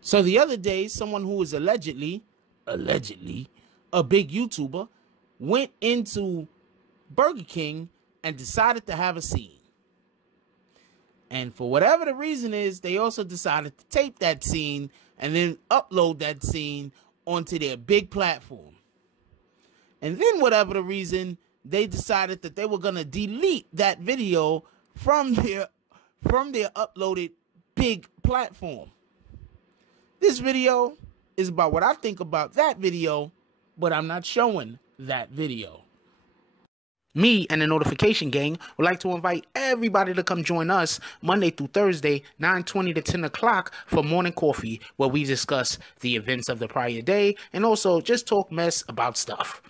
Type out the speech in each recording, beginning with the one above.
So the other day, someone who was allegedly a big YouTuber went into Burger King and decided to have a scene. And for whatever the reason is, they also decided to tape that scene and then upload that scene onto their big platform. And then whatever the reason, they decided that they were going to delete that video from their uploaded big platform. This video is about what I think about that video, but I'm not showing that video. Me and the Notification Gang would like to invite everybody to come join us Monday through Thursday, 9:20 to 10 o'clock for morning coffee, where we discuss the events of the prior day and also just talk mess about stuff.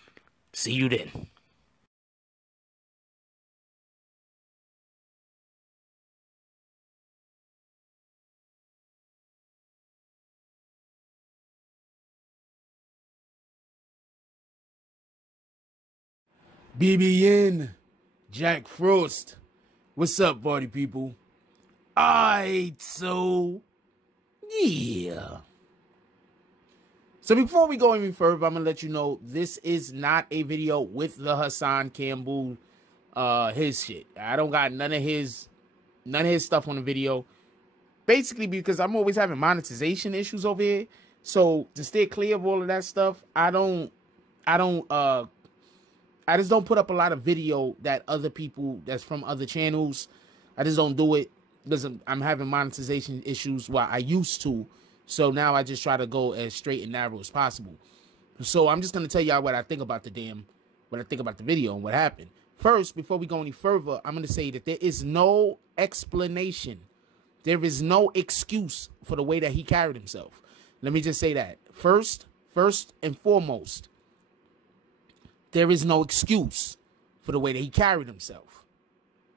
See you then. BBN, Jack Frost. What's up, party people? Alright, so, yeah. So before we go any further, I'm going to let you know this is not a video with the Hassan Campbell, his shit. I don't got none of his stuff on the video. Basically because I'm always having monetization issues over here. So to stay clear of all of that stuff, I just don't put up a lot of video that other people that's from other channels. I just don't do it because I'm having monetization issues while I used to. So now I just try to go as straight and narrow as possible. So I'm just going to tell y'all what I think about the video and what happened. First, before we go any further, I'm going to say that there is no explanation. There is no excuse for the way that he carried himself. Let me just say that. First and foremost, there is no excuse for the way that he carried himself.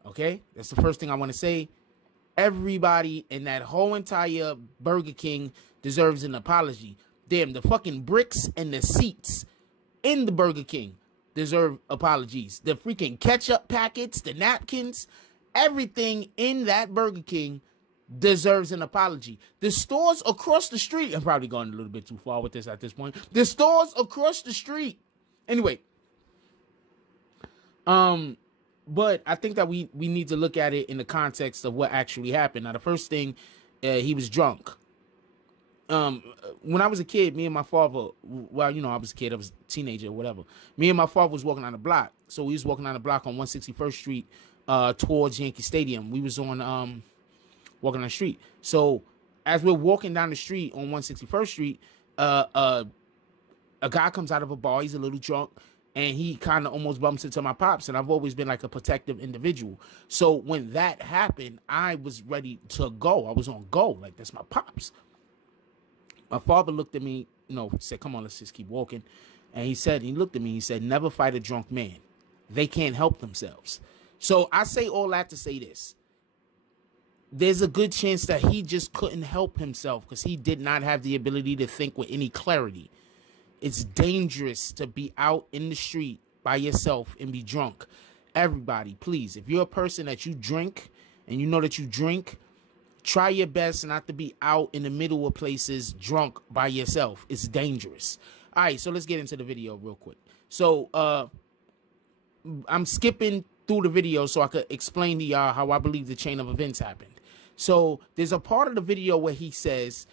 Okay? That's the first thing I want to say. Everybody in that whole entire Burger King deserves an apology. Damn, the fucking bricks and the seats in the Burger King deserve apologies. The freaking ketchup packets, the napkins, everything in that Burger King deserves an apology. The stores across the street, I'm probably going a little bit too far with this at this point. The stores across the street. Anyway, but I think that we need to look at it in the context of what actually happened. Now, the first thing, he was drunk. When I was a kid, me and my father, well, you know, I was a kid, I was a teenager or whatever. Me and my father was walking on the block. So we was walking on the block on 161st Street, towards Yankee Stadium. We was on, walking on the street. So as we're walking down the street on 161st Street, a guy comes out of a bar. He's a little drunk. And he kind of almost bumps into my pops. And I've always been like a protective individual. So when that happened, I was ready to go. I was on go. Like, that's my pops. My father looked at me, you know, said, come on, let's just keep walking. And he looked at me, he said, never fight a drunk man. They can't help themselves. So I say all that to say this. There's a good chance that he just couldn't help himself because he did not have the ability to think with any clarity. It's dangerous to be out in the street by yourself and be drunk. Everybody, please, if you're a person that you drink and you know that you drink, try your best not to be out in the middle of places drunk by yourself. It's dangerous. All right, so let's get into the video real quick. So I'm skipping through the video so I could explain to y'all how I believe the chain of events happened. So there's a part of the video where he says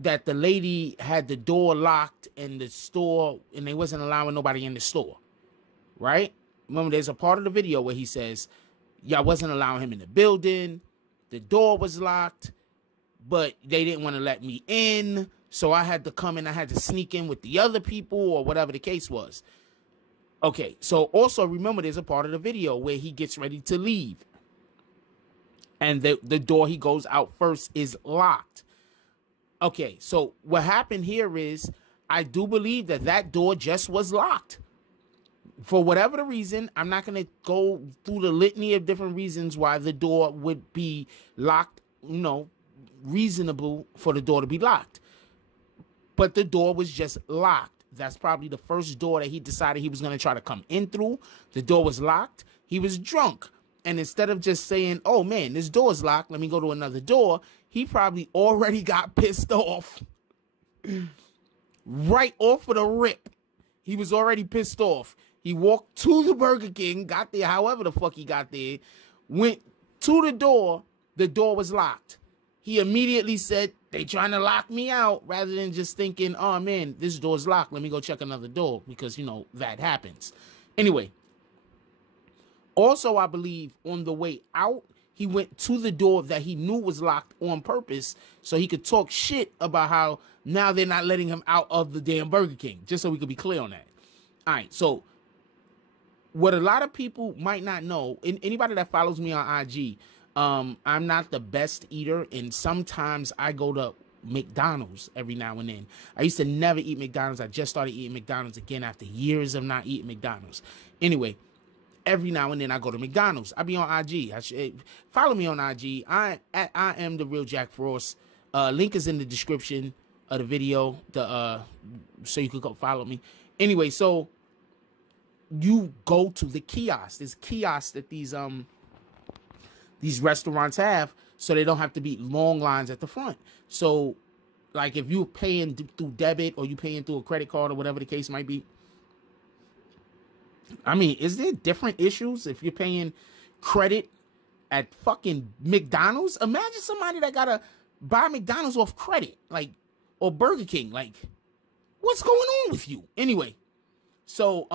that the lady had the door locked in the store and they wasn't allowing nobody in the store, right? Remember, there's a part of the video where he says, y'all wasn't allowing him in the building. The door was locked, but they didn't want to let me in. So I had to come in. I had to sneak in with the other people or whatever the case was. Okay, so also remember there's a part of the video where he gets ready to leave. And the door he goes out first is locked. Okay, so what happened here is I do believe that that door just was locked. For whatever the reason, I'm not going to go through the litany of different reasons why the door would be locked, you know, reasonable for the door to be locked. But the door was just locked. That's probably the first door that he decided he was going to try to come in through. The door was locked. He was drunk. And instead of just saying, oh, man, this door is locked, let me go to another door, he probably already got pissed off Right off of the rip. He was already pissed off. He walked to the Burger King, got there however the fuck he got there, went to the door was locked. He immediately said, they trying to lock me out, rather than just thinking, oh man, this door's locked, let me go check another door, because, you know, that happens. Anyway, also, I believe on the way out, he went to the door that he knew was locked on purpose so he could talk shit about how now they're not letting him out of the damn Burger King, just so we could be clear on that. All right, so what a lot of people might not know, anybody that follows me on IG, I'm not the best eater, and sometimes I go to McDonald's every now and then. I used to never eat McDonald's. I just started eating McDonald's again after years of not eating McDonald's. Anyway, every now and then I go to McDonald's. I be on IG. Follow me on IG. I am the real Jack Frost. Link is in the description of the video, so you could go follow me. Anyway, so you go to the kiosk. There's kiosks that these restaurants have, so they don't have to be long lines at the front. So, like, if you're paying through debit or you paying through a credit card or whatever the case might be, I mean, is there different issues if you're paying credit at fucking McDonald's? Imagine somebody that gotta buy McDonald's off credit, like, or Burger King. Like, what's going on with you? Anyway, so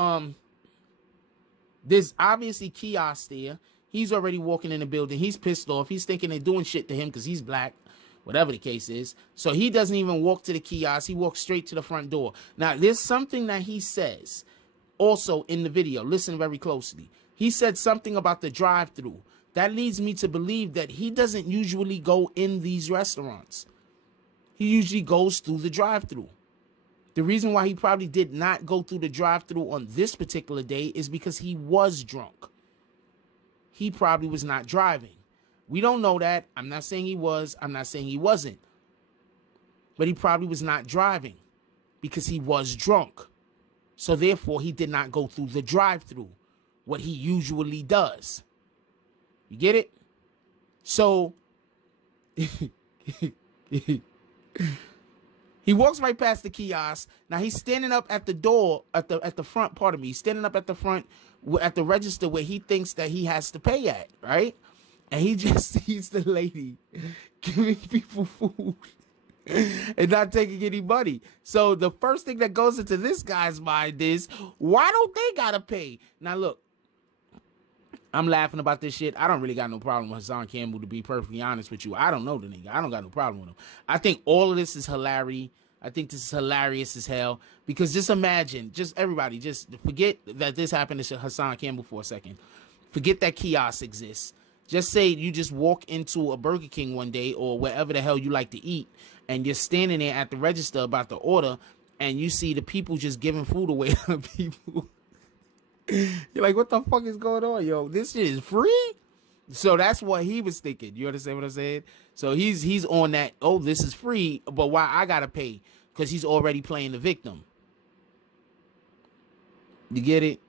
there's obviously kiosks there. He's already walking in the building. He's pissed off. He's thinking they're doing shit to him because he's black, whatever the case is. So he doesn't even walk to the kiosk. He walks straight to the front door. Now, there's something that he says also in the video. Listen very closely. He said something about the drive-thru. That leads me to believe that he doesn't usually go in these restaurants. He usually goes through the drive-thru. The reason why he probably did not go through the drive-thru on this particular day is because he was drunk. He probably was not driving. We don't know that. I'm not saying he was. I'm not saying he wasn't. But he probably was not driving because he was drunk. So therefore, he did not go through the drive-thru, what he usually does. You get it? So he walks right past the kiosk. Now he's standing up at the door, at the front, pardon me. He's standing up at the front, at the register where he thinks that he has to pay at, right? And he just sees the lady giving people food and not taking any money. So the first thing that goes into this guy's mind is, why don't they gotta pay? Now look, I'm laughing about this shit. I don't really got no problem with Hassan Campbell, to be perfectly honest with you. I don't know the nigga. I don't got no problem with him. I think all of this is hilarity. I think this is hilarious as hell. Because just imagine, just everybody, just forget that this happened to Hassan Campbell for a second. Forget that kiosk exists. Just say you just walk into a Burger King one day or wherever the hell you like to eat, and you're standing there at the register about to order, and you see the people just giving food away to people. You're like, what the fuck is going on, yo? This shit is free? So that's what he was thinking. You understand what I'm saying? So he's on that, oh, this is free, but why I gotta pay? Because he's already playing the victim. You get it?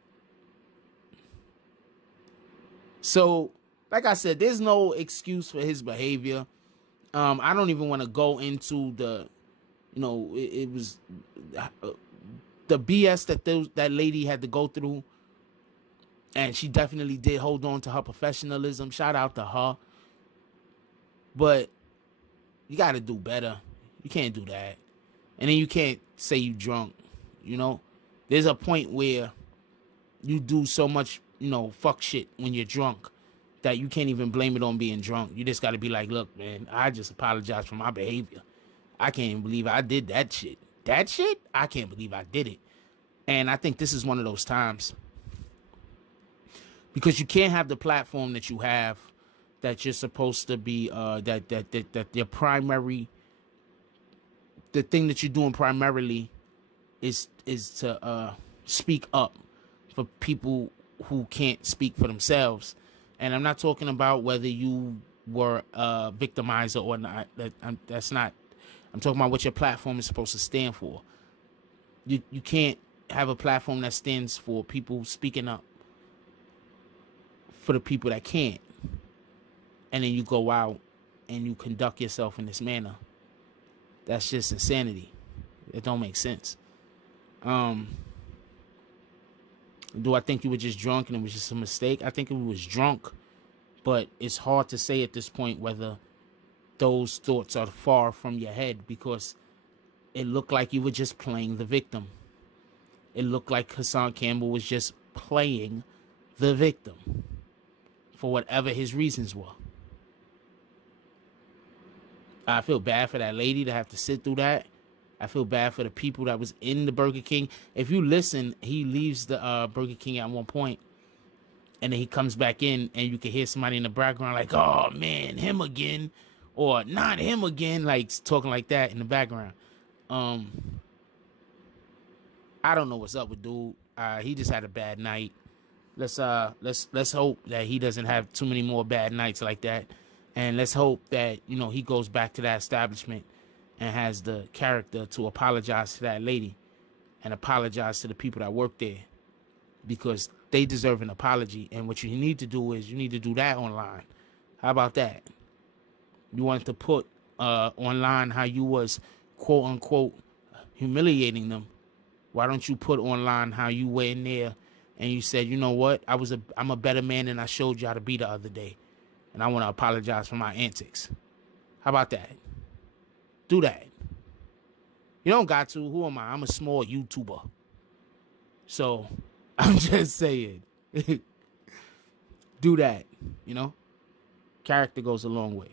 So, like I said, there's no excuse for his behavior. I don't even want to go into the, you know, it was the BS that lady had to go through. And she definitely did hold on to her professionalism. Shout out to her. But you got to do better. You can't do that. And then you can't say you drunk. You know, there's a point where you do so much, you know, fuck shit when you're drunk that you can't even blame it on being drunk. You just got to be like, look, man, I just apologize for my behavior. I can't even believe I did that shit. That shit? I can't believe I did it. And I think this is one of those times. Because you can't have the platform that you have, that you're supposed to be, that your primary, the thing that you're doing primarily is to speak up for people who can't speak for themselves. And I'm not talking about whether you were a victimizer or not. That's not. I'm talking about what your platform is supposed to stand for. You can't have a platform that stands for people speaking up for the people that can't, and then you go out and you conduct yourself in this manner. That's just insanity. It don't make sense. Do I think you were just drunk and it was just a mistake? I think it was drunk, but it's hard to say at this point whether those thoughts are far from your head, because it looked like you were just playing the victim. It looked like Hassan Campbell was just playing the victim for whatever his reasons were. I feel bad for that lady to have to sit through that. I feel bad for the people that was in the Burger King. If you listen, he leaves the Burger King at one point, and then he comes back in, and you can hear somebody in the background like, "Oh man, him again," or "Not him again," like talking like that in the background. I don't know what's up with dude. He just had a bad night. Let's hope that he doesn't have too many more bad nights like that, and let's hope that, you know, he goes back to that establishment and has the character to apologize to that lady and apologize to the people that work there, because they deserve an apology. And what you need to do is you need to do that online. How about that? You wanted to put online how you was quote unquote humiliating them. Why don't you put online how you were in there and you said, you know what, I'm a better man than I showed y'all to be the other day, and I want to apologize for my antics. How about that? Do that. You don't got to. Who am I? I'm a small YouTuber. So I'm just saying. Do that. You know? Character goes a long way.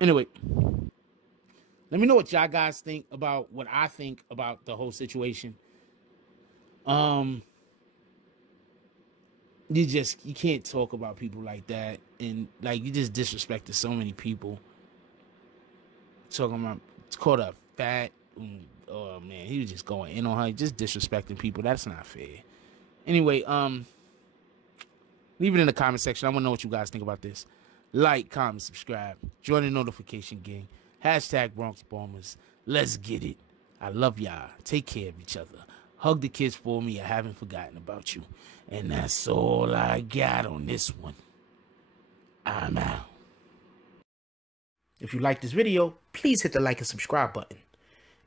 Anyway, let me know what y'all guys think about what I think about the whole situation. You can't talk about people like that, and like, you just disrespected so many people. Talking about, it's called a fat. Oh man, he was just going in on her, just disrespecting people. That's not fair. Anyway, leave it in the comment section. I want to know what you guys think about this. Like, comment, subscribe, join the notification gang. Hashtag Bronx Bombers. Let's get it. I love y'all. Take care of each other. Hug the kids for me. I haven't forgotten about you. And that's all I got on this one. I'm out. If you like this video, please hit the like and subscribe button.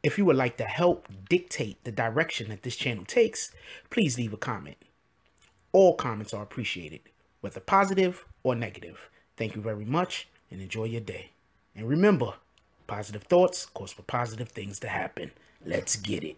If you would like to help dictate the direction that this channel takes, please leave a comment. All comments are appreciated, whether positive or negative. Thank you very much, and enjoy your day. And remember, positive thoughts cause for positive things to happen. Let's get it.